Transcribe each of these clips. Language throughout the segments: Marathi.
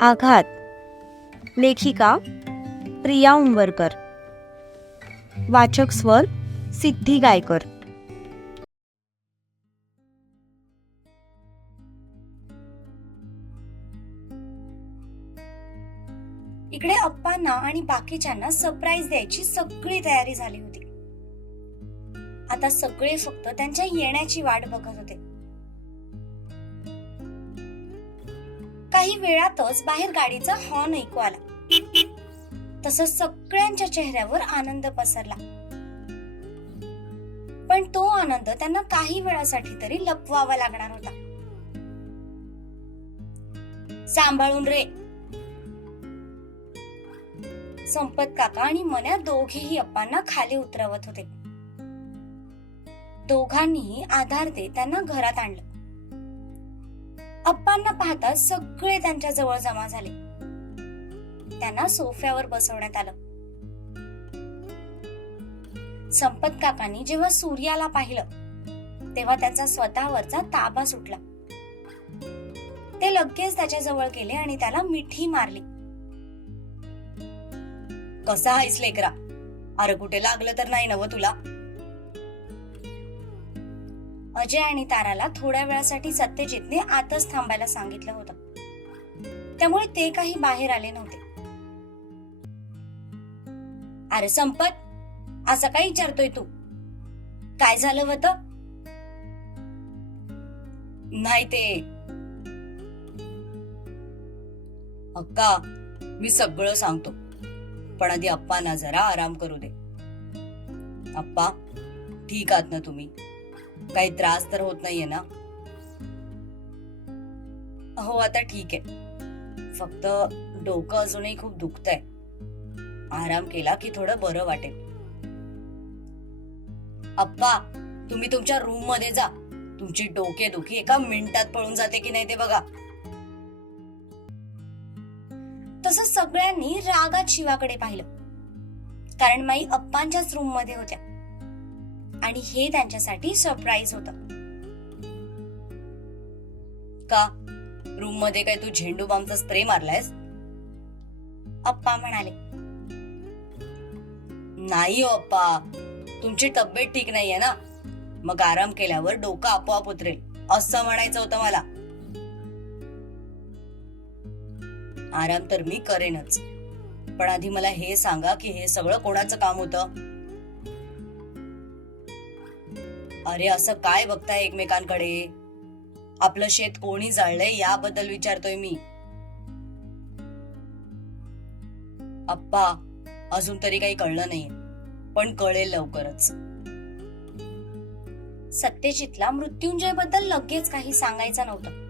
आघात. लेखिका प्रिया उंबरकर. वाचक स्वर सिद्धी गायकर. इकडे अप्पांना आणि बाकीच्यांना सरप्राईज द्यायची सगळी तयारी झाली होती. आता सगळे फक्त त्यांच्या येण्याची वाट बघत होते. काही वेळातच बाहेर गाडीचा हॉर्न ऐकू आला. तसंच सगळ्यांच्या चेहऱ्यावर आनंद पसरला. पण तो आनंद त्यांना काही वेळासाठी तरी लपवावा लागणार होता. सांभाळून रे. संपत काका आणि मन्या दोघेही अप्पांना खाली उतरवत होते. दोघांनीही आधार देत त्यांना घरात आणलं. अप्पांना पाहता सगळे त्यांच्या जवळ जमा झाले. त्यांना सोफ्यावर बसवण्यात आलं. संपत काकांनी जेव्हा सूर्याला पाहिलं तेव्हा त्यांचा स्वतःवरचा ताबा सुटला. ते लगेच त्याच्याजवळ गेले आणि त्याला मिठी मारली. कसा आहेस लेकरा? अरे कुठे लागलं तर नाही नव तुला? अजय आणि ताराला थोड्या वेळासाठी सत्यजितने आतच थांबायला सांगितलं होतं. त्यामुळे ते काही बाहेर आले नव्हते. अरे संपत असं काय विचारतोय तू? काय झालं होत नाही ते. अक्का मी सगळं सांगतो. पण आधी अप्पांना जरा आराम करू दे. अप्पा ठीक आहात ना तुम्ही? काही त्रास तर होत नाहीये ना? हो आता ठीक आहे. फक्त डोकं अजूनही खूप दुखतंय. आराम केला की थोडं बरं वाटेल. अप्पा तुम्ही तुमच्या रूममध्ये जा. तुमची डोके दुखी एका मिनिटात पळून जाते की नाही ते बघा. तस सगळ्यांनी रागात शिवाकडे पाहिलं. कारण माई अप्पांच्याच रूममध्ये होत्या. आणि हे त्यांच्यासाठी सरप्राईज होत. का? रूममध्ये काय तू झेंडू बामचा स्प्रे मारलायस? अप्पा म्हणाले. नाही हो अप्पा तुमची तब्येत ठीक नाहीये ना? मग आराम केल्यावर डोकं आपोआप उतरेल असं म्हणायचं होतं मला. आराम तर मी करेनच. पण आधी मला हे सांगा की हे सगळं कोणाचं काम होतं? अरे असं काय बघताय एकमेकांकडे? आपलं शेत कोणी जाळलंय याबद्दल विचारतोय मी. अप्पा अजून तरी काही कळलं नाही पण कळेल लवकरच. सत्यजितला मृत्युंजयबद्दल लगेच काही सांगायचं नव्हतं.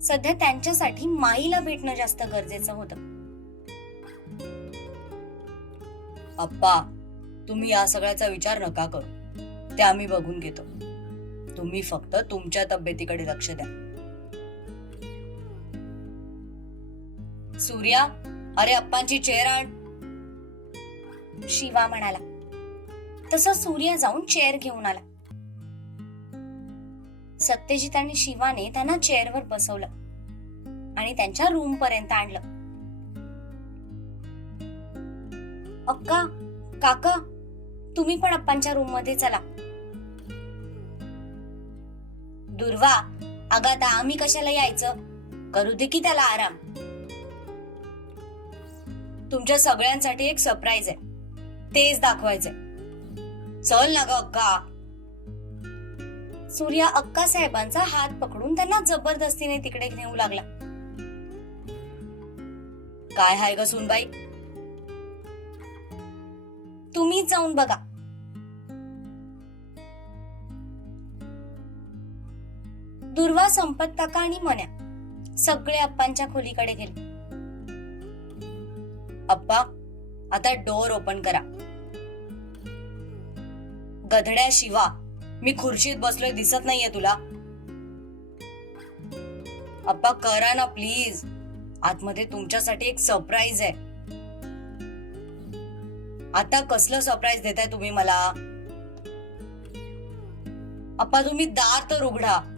सध्या त्यांच्यासाठी माईला भेटणं जास्त गरजेचं होतं. अप्पा तुम्ही या सगळ्याचा विचार नका करू. ते आम्ही बघून घेतो. तुम्ही फक्त तुमच्या तब्येतीकडे लक्ष द्या. सूर्या अरे अप्पांची चेअर आण. शिवा म्हणाला. तसं सूर्या जाऊन चेअर घेऊन आला. सत्यजित आणि शिवाने त्यांना चेअरवर बसवलं आणि त्यांच्या रूम पर्यंत आणलं. अक्का काका तुम्ही पण अप्पांच्या रूममध्ये चला. दुर्वा अगं आता आम्ही कशाला यायचं? करू दे की त्याला आराम. तुमच्या सगळ्यांसाठी एक सरप्राईज आहे. तेच दाखवायचंय. चल ना ग अक्का. सूर्या अक्का साहेबांचा हात पकडून त्यांना जबरदस्तीने तिकडे नेऊ लागला. काय हाय ग सुनबाई? तुम्हीच जाऊन बघा. दुर्वा संपत काका आणि मन्या. सगळे अप्पांच्या खोलीकडे गेले. अप्पा आता डोर ओपन करा. गधड्या शिवा मी खुर्चीत बसलोय दिसत नाहीये तुला. अप्पा करा ना प्लीज आतमध्ये तुमच्यासाठी एक सरप्राईज आहे. आता कसलं सरप्राईज देताय तुम्ही मला? अप्पा तुम्ही दार तर उघडा.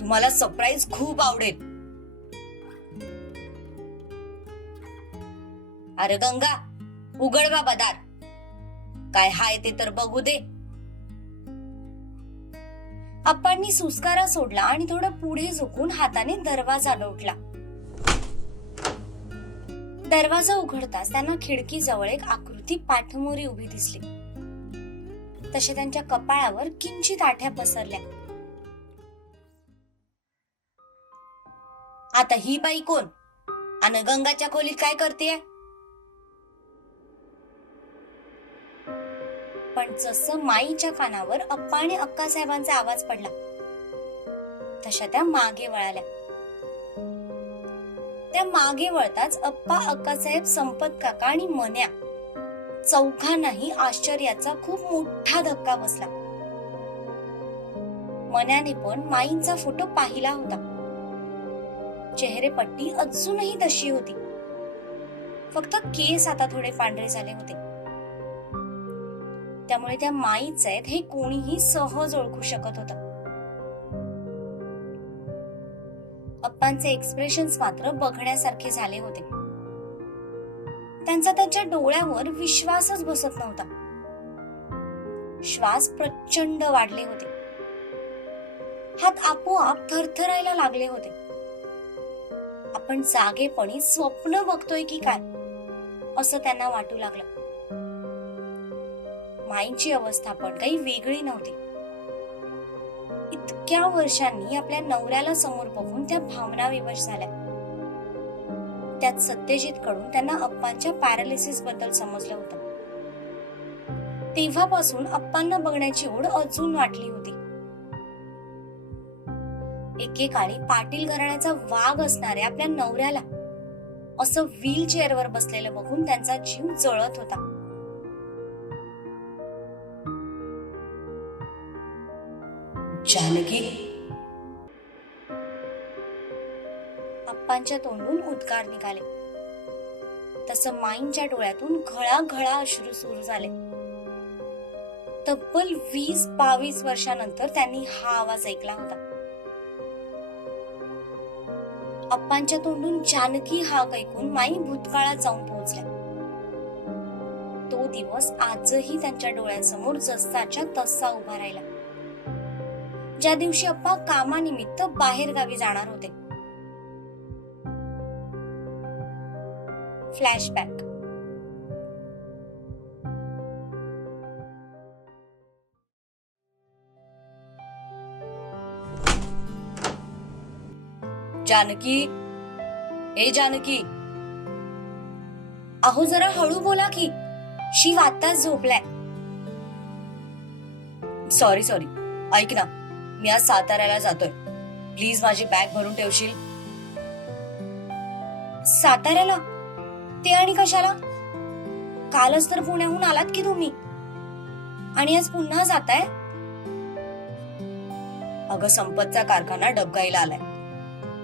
तुम्हाला सरप्राईज खूप आवडेल. अरे गंगा उघड बाबा दार. काय हाय ते तर बघू दे. अप्पांनी सुस्कारा सोडला आणि थोडं पुढे झुकून हाताने दरवाजा लोटला. दरवाजा उघडताच त्यांना खिडकीजवळ एक आकृती पाठमोरी उभी दिसली. तसे त्यांच्या कपाळावर किंचित आठ्या पसरल्या. आता ही बाई कोण? आणि गंगाच्या खोलीत काय करते? पण जसं माईच्या कानावर अप्पा आणि अक्कासाहेबांचा आवाज पडला तशा त्या मागे वळाल्या. त्या मागे वळताच अप्पा अक्कासाहेब संपत काका आणि मन्या चौघांनाही आश्चर्याचा खूप मोठा धक्का बसला. मन्याने पण माईंचा फोटो पाहिला होता. चेहरेपट्टी अजूनही तशी होती. फक्त केस आता थोडे पांढरे झाले होते. त्यामुळे त्या माईच आहेत हे कोणीही सहज ओळखू शकत होत. अप्पांचे एक्सप्रेशन्स मात्र बघण्यासारखे झाले होते. त्यांचा त्यांच्या डोळ्यावर विश्वासच बसत नव्हता. श्वास प्रचंड वाढले होते. हात आपोआप थरथरायला लागले होते. आपण जागेपणी स्वप्न बघतोय की काय? असं त्यांना वाटू लागलं. माईंची अवस्था पण काही वेगळी नव्हती. इतक्या वर्षांनी आपल्या नवऱ्याला समोर बघून त्या भावना विवश झाल्या. त्यात सत्यजित कडून त्यांना अप्पांच्या पॅरालिसिसबद्दल समजलं होतं. तेव्हापासून अप्पांना बघण्याची ओढ अजून वाटली होती. एकेकाळी पाटील घराण्याचा वाघ असणाऱ्या आपल्या नवऱ्याला. असं व्हील चेअरवर बसलेलं बघून त्यांचा जीव जळत होता. जानकी. अप्पांच्या तोंडून उद्गार निघाले. तसं माईंच्या डोळ्यातून घळा घळा अश्रू सुरू झाले. तब्बल वीस बावीस वर्षानंतर त्यांनी हा आवाज ऐकला होता. अप्पांच्या तोंडून जानकी हाक ऐकून माई भूतकाळात जाऊन पोहोचल्या. तो दिवस आजही त्यांच्या डोळ्यांसमोर जसाच्या तसा उभा राहिला. ज्या दिवशी अप्पा कामानिमित्त बाहेर गावी जाणार होते. फ्लॅशबॅक जानकी. ए जानकी. अहो जरा हळू बोला की. शिव आताच झोपलाय. सॉरी सॉरी ऐक ना मी आज साताऱ्याला जातोय. प्लीज माझी बॅग भरून ठेवशील? साताऱ्याला? ते आणि कशाला? कालच तर पुण्याहून आलात की तुम्ही? आणि आज पुन्हा जाताय? अगं संपतचा कारखाना डबगाईला आलाय.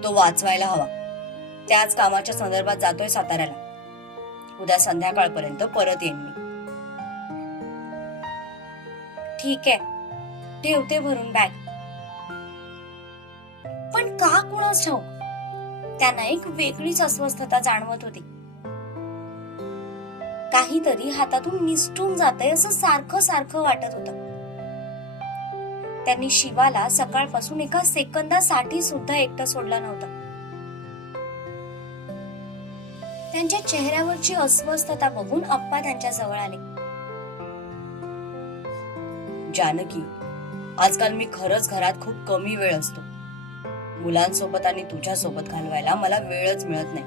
तो वाचवायला हवा. त्याच कामाच्या संदर्भात जातोय साताऱ्याला. उद्या संध्याकाळपर्यंत परत येईन मी. ठीक आहे. ठेवते भरून बॅग पण का कुणाच ठाऊक? त्यांना एक वेगळीच अस्वस्थता जाणवत होती. काहीतरी हातातून निसटून जातंय असं सारखं सारखं वाटत होतं. त्यांनी शिवाला सकाळपासून एका सेकंदासाठी सुद्धा एकटं सोडलं नव्हतं. त्यांच्या चेहऱ्यावरची अस्वस्थता बघून अप्पा त्यांच्या जवळ आले. जानकी आजकाल मी खरंच घरात खूप कमी वेळ असतो. मुलांसोबत आणि तुझ्या सोबत घालवायला मला वेळच मिळत नाही.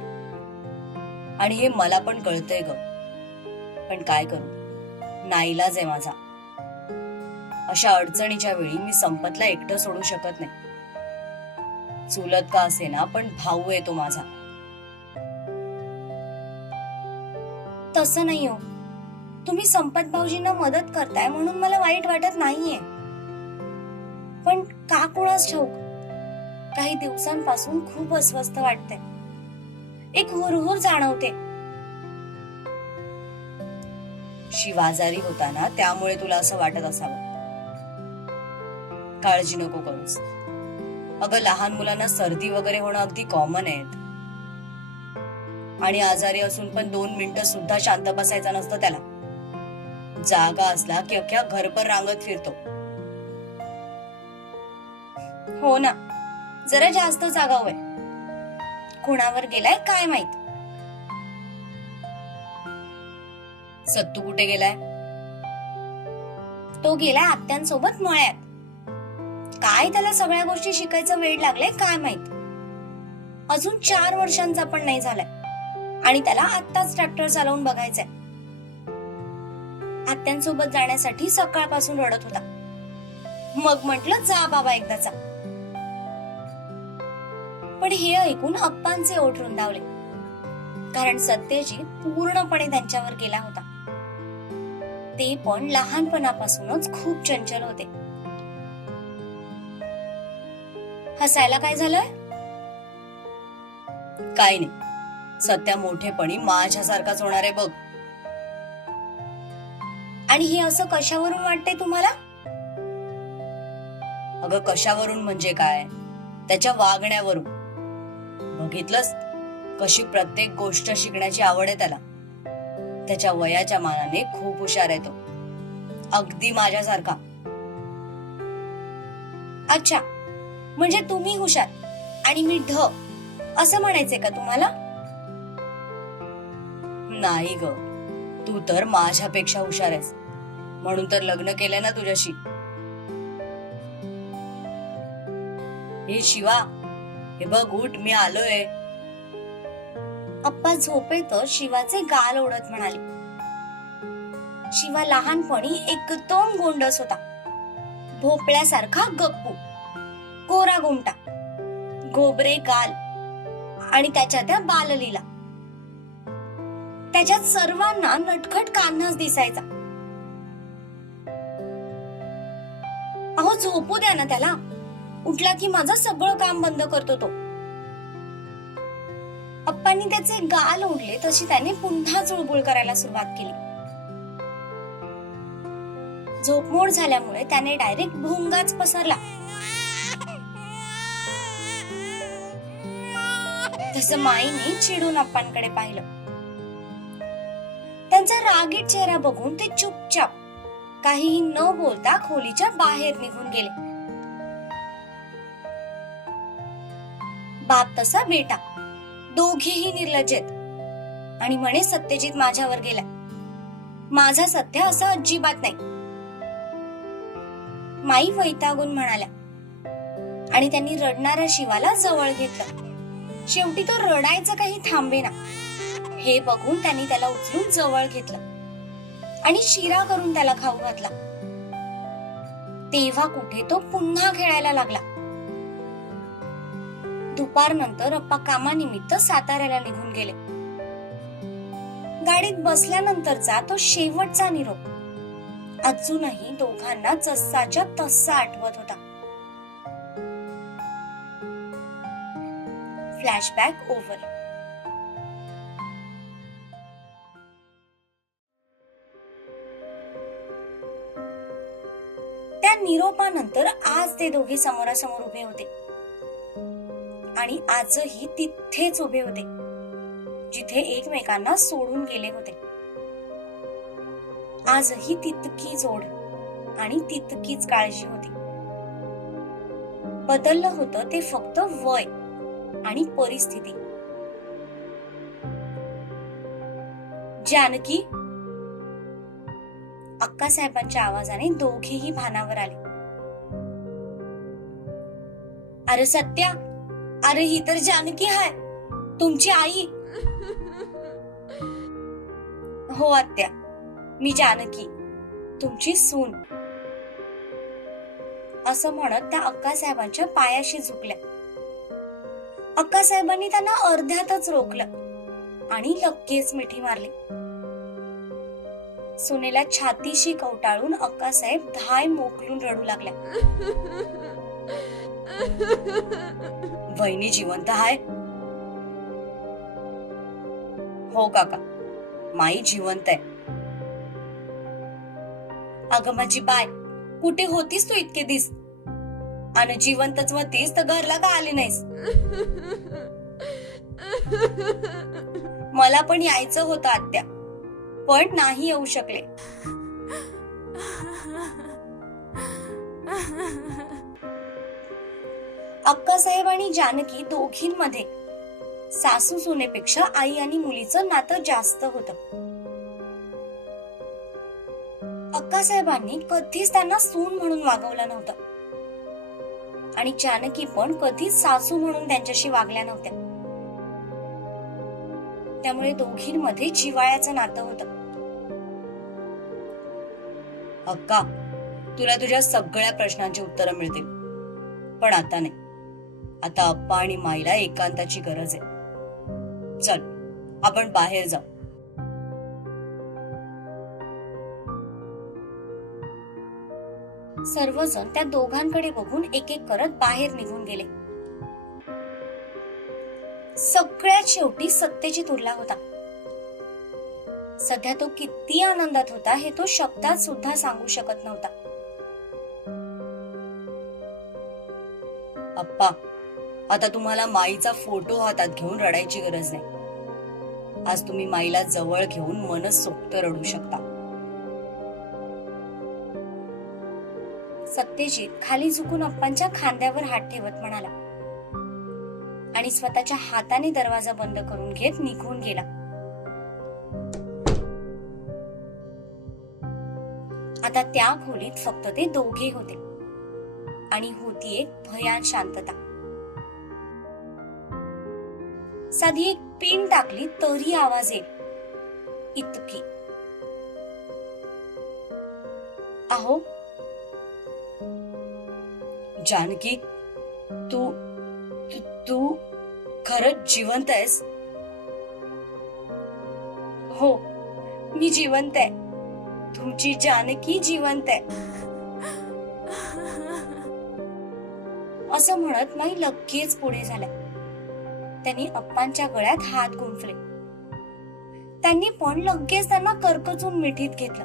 आणि हे मला पण कळतंय ग. पण काय करू? नाईलाज आहे माझा. अशा अडचणीच्या वेळी मी संपतला एकटं सोडू शकत नाही. चुलत का असे ना पण भाऊ आहे तो माझा. तसं नाही हो. तुम्ही संपत भाऊजींना मदत करताय म्हणून मला वाईट वाटत नाहीये. पण का कुणाच ठाऊक? काही दिवसांपासून खूप अस्वस्थ वाटते. एक हुरहुर जाणवते. शिव आजारी होता ना त्यामुळे तुला असं वाटत असावं. काळजी नको करूस. अगं लहान मुलांना सर्दी वगैरे होणं अगदी कॉमन आहे. आणि आजारी असून पण दोन मिनिटं सुद्धा शांत बसायचं नसतं त्याला. जागा असला की अख्ख्या घरभर रांगत फिरतो. हो ना. जरा जास्त जागा होय कुणावर गेलाय काय माहीत? सत्तू कुठे गेलाय? तो गेलाय आत्यांसोबत मळ्यात. काय त्याला सगळ्या गोष्टी शिकायचं वेळ लागलाय काय माहीत? अजून चार वर्षांचा पण नाही झालाय. आणि त्याला आत्ताच ट्रॅक्टर चालवून बघायचंय. आत्यांसोबत जाण्यासाठी सकाळपासून रडत होता. मग म्हंटल जा बाबा एकदाचा पण हे ऐकून अप्पांचे ओठ रुंदावले. कारण सत्यजी पूर्णपणे त्यांच्यावर गेला होता. ते पण लहानपणापासूनच खूप चंचल होते. हसायला काय झालंय? काय नाही. सध्या मोठेपणी माझ्यासारखाच होणार आहे बघ. आणि हे असं कशावरून वाटतंय तुम्हाला? अगं कशावरून म्हणजे काय? त्याच्या वागण्यावरून. बघितलंस? कशी प्रत्येक गोष्ट शिकण्याची आवड आहे त्याला. त्याच्या वयाच्या मानाने खूप हुशार आहे तो. अगदी माझ्यासारखा. अच्छा. म्हणजे तुम्ही हुशार. आणि मी ढ. असं म्हणायचंय का तुम्हाला? नाही ग. तू तर माझ्यापेक्षा हुशार आहेस. म्हणून तर लग्न केलंय ना तुझ्याशी. हे शिवा हे बघ उठ मी आलोय. अप्पा झोपेत शिवाचे गाल ओढत म्हणाले. शिवा लहानपणी एकदम गोंडस होता. भोपळ्यासारखा गप्पू. कोरा गुमटा गोबरे गाल आणि त्याच्या त्या बाललीला. त्याच्यात सर्वांना नटखट कान्हाच दिसायचा. अहो झोपू द्या ना त्याला. उठला की माझं सगळं काम बंद करतो तो. अप्पांनी त्याचे गाल ओढले तशी त्याने पुन्हा चुळबुळ करायला सुरुवात केली. झोपमोड झाल्यामुळे त्याने डायरेक्ट भोंगाच पसरला. तसं माईने चिडून अप्पांकडे पाहिलं. त्यांचा रागीट चेहरा बघून ते चुपचाप काहीही न बोलता खोलीच्या बाहेर निघून गेले. बाप तसा बेटा दोघीही निर्लज्जेत. आणि म्हणे सत्यजित माझ्यावर गेला माझा सत्य असं अजिबात नाही. माई वैतागून म्हणाल्या. आणि त्यांनी रडणाऱ्या शिवाला जवळ घेतलं. शेवटी तो रडायचं काही थांबेना. हे बघून त्यांनी त्याला उचलून जवळ घेतलं. आणि शिरा करून त्याला खाऊ घातला. तेव्हा कुठे तो पुन्हा खेळायला लागला. दुपारनंतर अप्पा कामानिमित्त साताऱ्याला निघून गेले. गाडीत बसल्यानंतरचा तो शेवटचा निरोप. अजूनही दोघांना जसाच्या तसा आठवत होता. फ्लॅशबॅक ओव्हर त्या निरोपानंतर आज ते दोघे समोरासमोर उभे होते. आणि आजही तिथेच उभे होते जिथे एकमेकांना सोडून गेले होते. आजही तितकी जोड आणि तितकीच काळजी होती. बदललं होतं ते फक्त वय. आणि परिस्थिती. जानकी अक्कासाहेबांच्या आवाजाने दोघेही भानावर आले. अरे सत्या अरे ही तर जानकी हाय तुमची आई. हो आत्या मी जानकी तुमची सून. असं म्हणत त्या अक्कासाहेबांच्या पायाशी झुकल्या. अक्कासाहेबांनी त्यांना अर्ध्यातच रोखलं आणि लगेच मिठी मारली. सुनेला छातीशी कवटाळून अक्कासाहेब धाय मोकलून रडू लागल्या. वहिनी जिवंत आहे. हो काका माई जिवंत आहे. अगं माझी बाय कुठे होतीस तू इतके दिस? आणि जिवंतच होतीस तर घरला का आली नाहीस? मला पण यायचं होतं आत्या पण नाही येऊ शकले. अक्कासाहेब आणि जानकी दोघींमध्ये सासू सुनेपेक्षा आई आणि मुलीचं नातं जास्त होत. अक्कासाहेबांनी कधीच त्यांना सून म्हणून वागवलं नव्हतं. आणि जानकी पण कधीच सासू म्हणून त्यांच्याशी वागल्या नव्हत्या. त्यामुळे दोघींमध्ये जिवाळ्याचं नातं होतं. अक्का तुला तुझ्या सगळ्या प्रश्नांची उत्तरं मिळतील. पण आता नाही. आता अप्पा आणि माईला एकांताची गरज आहे. चल आपण बाहेर जाऊ. सर्वजण त्या दोघांकडे बघून एक एक करत बाहेर निघून गेले. सगळ्यात शेवटी सत्यजित उरला होता. सध्या तो किती आनंदात होता हे तो शब्दात सुद्धा सांगू शकत नव्हता. अप्पा आता तुम्हाला माईचा फोटो हातात घेऊन रडायची गरज नाही. आज तुम्ही माईला जवळ घेऊन मनसोक्त रडू शकता. सत्यजित खाली झुकून अप्पांच्या खांद्यावर हात ठेवत म्हणाला. आणि स्वतःच्या हाताने दरवाजा बंद करून घेत निघून गेला. आता त्या खोलीत फक्त ते दोघे होते. आणि होती एक भयान शांतता. साधी एक पिन टाकली तरी आवाज येईल. इतकी. अहो जानकी तू तू- तू खरंच जिवंत आहेस? हो मी जिवंत आहे. तुमची जानकी जिवंत आहे. असं म्हणत माई लगेच पुढे झाल्या. त्यांनी अप्पांच्या गळ्यात हात गुंफले. त्यांनी पण लगेच त्यांना कर्कचून मिठीत घेतलं.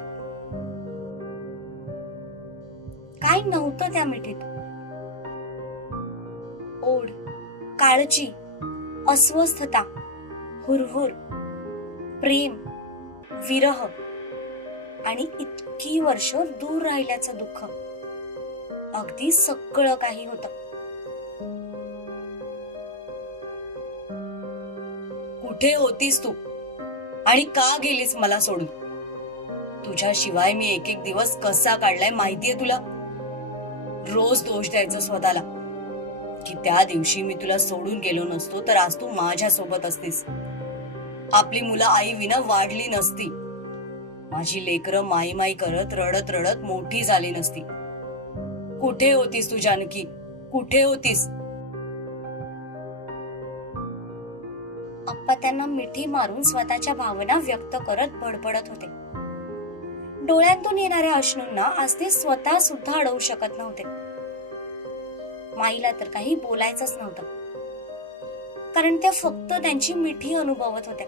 काय नव्हतं त्या मिठीत. ओढ काळजी अस्वस्थता हुरहुर प्रेम विरह आणि इतकी वर्ष दूर राहिल्याचं दुःख. अगदी सगळं काही होतं. कुठे होतीस तू? आणि का गेलीस मला सोडून? तुझ्याशिवाय मी एक एक दिवस कसा काढलाय माहितीये तुला? रोज दोष द्यायचं स्वतःला. की त्या दिवशी मी तुला सोडून गेलो नसतो तर आज तू माझ्या सोबत असतीस. आपली मुलं आई विना वाढली नसती. माझी लेकरं माई माई करत रडत रडत मोठी झाली नसती. कुठे होतीस तू जानकी? कुठे होतीस? अप्पा त्यांना मिठी मारून स्वतःच्या भावना व्यक्त करत बडबडत होते. डोळ्यांतून येणाऱ्या अश्रूंना आज ते स्वतः सुद्धा अडवू शकत नव्हते. माईला तर काही बोलायचंच नव्हतं. कारण त्या फक्त त्यांची मिठी अनुभवत होत्या.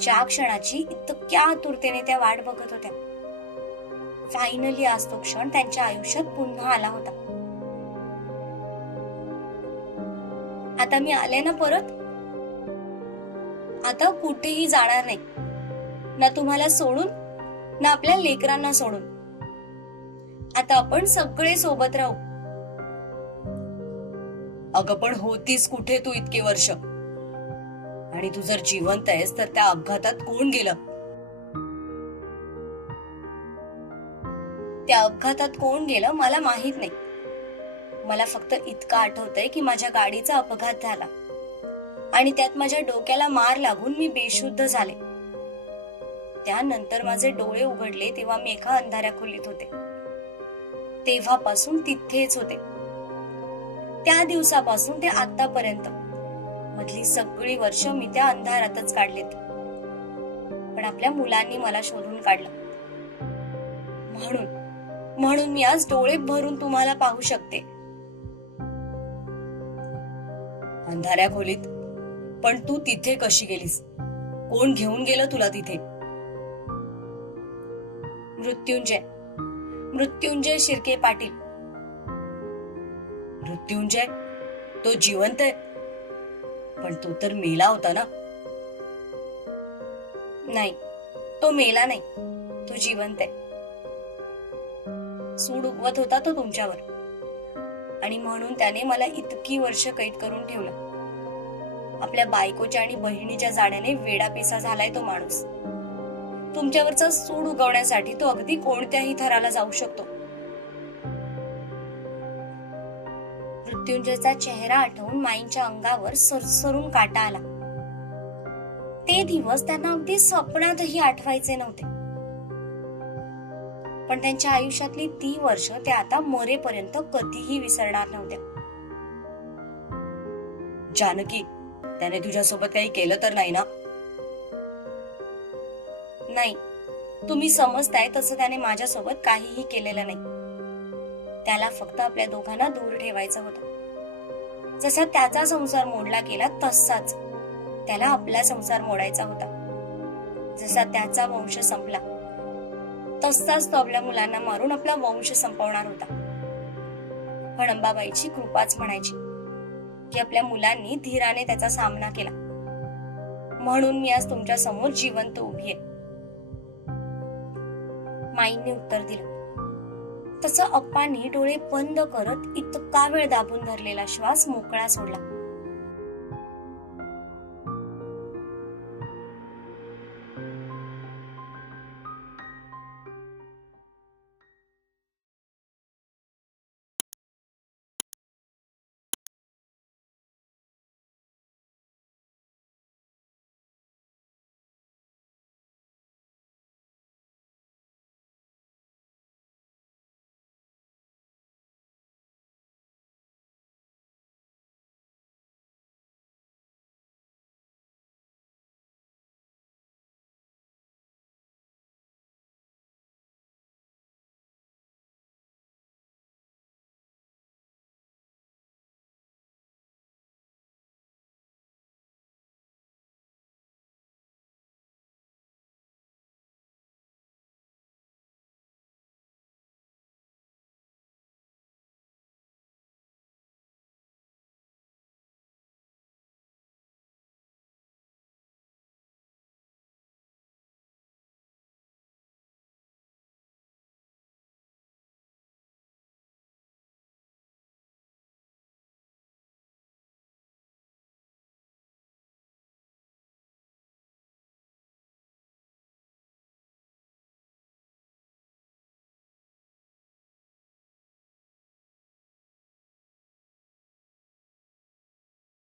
ज्या क्षणाची इतक्या आतुरतेने त्या वाट बघत होत्या. फायनली आज तो क्षण त्यांच्या आयुष्यात पुन्हा आला होता. आता मी आले ना परत? आता कुठेही जाणार नाही. ना तुम्हाला सोडून ना आपल्या लेकरांना सोडून. आता आपण सगळे सोबत राहू. अगं पण होतीस कुठे तू इतके वर्ष? आणि तू जर जिवंत आहेस तर त्या अपघातात कोण गेलं? त्या अपघातात कोण गेलं मला माहीत नाही. मला फक्त इतकं आठवतंय की माझ्या गाडीचा अपघात झाला. आणि त्यात माझ्या डोक्याला मार लागून मी बेशुद्ध झाले. त्यानंतर माझे डोळे उघडले तेव्हा मी एका अंधाऱ्या खोलीत होते. तेव्हापासून तिथेच होते. त्या दिवसापासून ते आतापर्यंत मधली सगळी वर्ष मी त्या अंधारातच काढलेत. पण आपल्या मुलांनी मला शोधून काढलं. म्हणून म्हणून मी आज डोळे भरून तुम्हाला पाहू शकते. अंधाऱ्या खोलीत पण तू तिथे कशी गेलीस? कोण घेऊन गेलं तुला तिथे? मृत्युंजय मृत्युंजय शिर्के पाटील. मृत्युंजय म्हणजे तो जिवंत आहे. पण तो तर मेला होता ना? नाही तो मेला नाही. तो जिवंत आहे. सूड उगवत होता तो तुमच्यावर. आणि म्हणून त्याने मला इतकी वर्ष कैद करून ठेवलं. आपल्या बायकोच्या आणि बहिणीच्या जाण्याने वेडापेसा झालाय तो माणूस. तुमच्यावरचा सूड उगवण्यासाठी तो अगदी कोणत्याही थराला जाऊ शकतो. मृत्युंजयचा चेहरा आठवून माईंच्या अंगावर सरसरून काटा आला. ते दिवस त्यांना अगदी स्वप्नातही आठवायचे नव्हते. पण त्यांच्या आयुष्यातली ती वर्ष ते आता मरेपर्यंत कधीही विसरणार नव्हत्या. जानकी त्याने तुझ्यासोबत काही केलं तर नाही ना? नाही. तुम्ही समजताय तसं त्याने माझ्यासोबत काहीही केलेलं नाही. त्याला फक्त आपल्या दोघांना दूर ठेवायचं होतं. जसा त्याचा संसार मोडला गेला तसाच त्याला आपला संसार मोडायचा होता. जसा त्याचा वंश संपला तसाच तो आपल्या मुलांना मारून आपला वंश संपवणार होता. पण अंबाबाईची कृपाच म्हणायची की आपल्या मुलांनी धीराने त्याचा सामना केला. म्हणून मी आज तुमच्यासमोर जिवंत उभी आहे. माईंनी उत्तर दिलं. तसं अप्पांनी डोळे बंद करत इतका वेळ दाबून धरलेला श्वास मोकळा सोडला.